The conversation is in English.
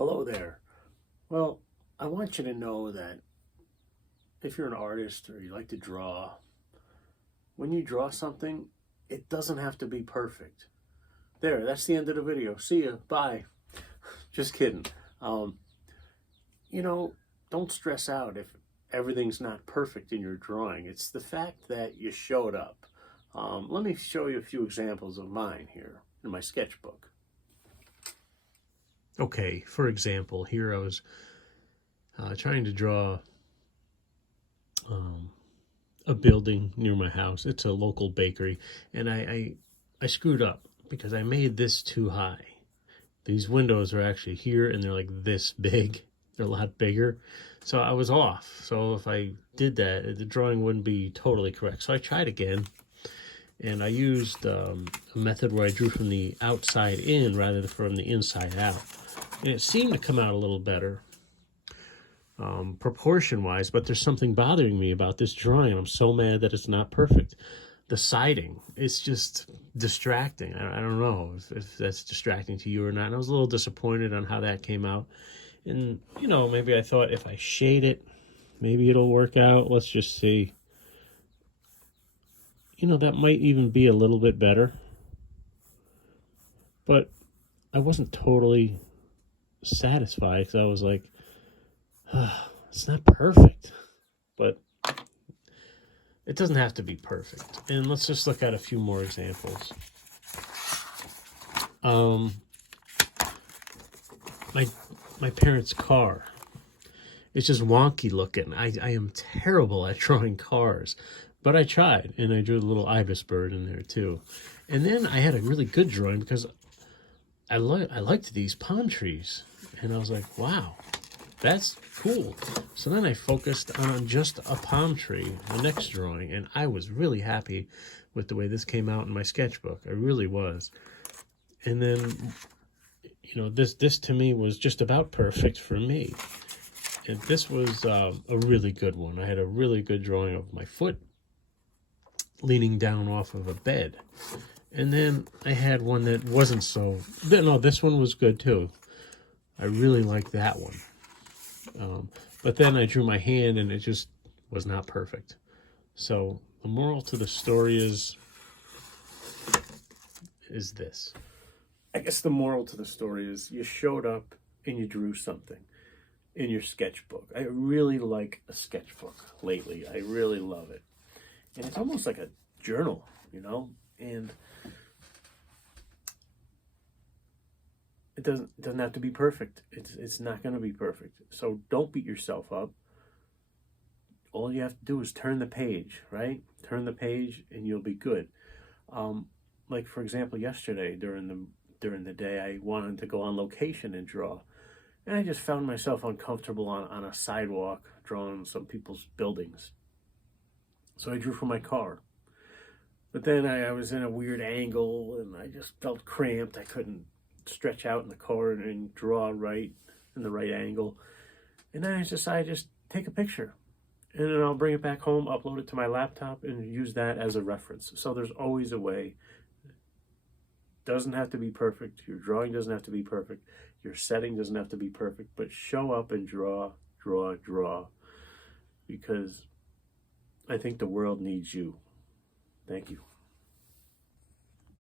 Hello there. Well, I want you to know that if you're an artist or you like to draw, when you draw something, it doesn't have to be perfect. There, that's the end of the video. See ya. Bye. Just kidding. Um, you know, don't stress out if everything's not perfect in your drawing. It's the fact that you showed up. Let me show you a few examples of mine here in my sketchbook. Okay, for example, here I was trying to draw a building near my house. It's a local bakery, and I screwed up because I made this too high. These windows are actually here, and they're like this big. They're a lot bigger, so I was off. So if I did that, the drawing wouldn't be totally correct. So I tried again, and I used a method where I drew from the outside in rather than from the inside out, and it seemed to come out a little better. Proportion-wise, but there's something bothering me about this drawing. I'm so mad that it's not perfect. The siding, it's just distracting. I don't know if that's distracting to you or not. And I was a little disappointed on how that came out. And, you know, maybe I thought if I shade it, maybe it'll work out. Let's just see. You know, that might even be a little bit better. But I wasn't totally satisfied because I was like, it's not perfect, but it doesn't have to be perfect. And let's just look at a few more examples. My parents' car. It's just wonky looking. I am terrible at drawing cars, but I tried, and I drew a little ibis bird in there too. And then I had a really good drawing because I liked these palm trees, and I was like, wow. That's cool. So then I focused on just a palm tree, the next drawing, and I was really happy with the way this came out in my sketchbook. I really was. And then, you know, this to me was just about perfect for me. And this was a really good one. I had a really good drawing of my foot leaning down off of a bed. And then I had one that wasn't so... No, this one was good too. I really liked that one. But then I drew my hand and it just was not perfect. So the moral to the story is this. I guess the moral to the story is you showed up and you drew something in your sketchbook. I really like a sketchbook lately. I really love it. And it's almost like a journal, you know? And it doesn't have to be perfect. It's not going to be perfect. So don't beat yourself up. All you have to do is turn the page, right? Turn the page and you'll be good. Like for example, yesterday during the day, I wanted to go on location and draw. And I just found myself uncomfortable on a sidewalk drawing some people's buildings. So I drew from my car. But then I was in a weird angle and I just felt cramped. I couldn't stretch out in the car and draw right in the right angle. And then I decided just take a picture. And then I'll bring it back home, upload it to my laptop, and use that as a reference. So there's always a way. Doesn't have to be perfect. Your drawing doesn't have to be perfect. Your setting doesn't have to be perfect. But show up and draw. Because I think the world needs you. Thank you.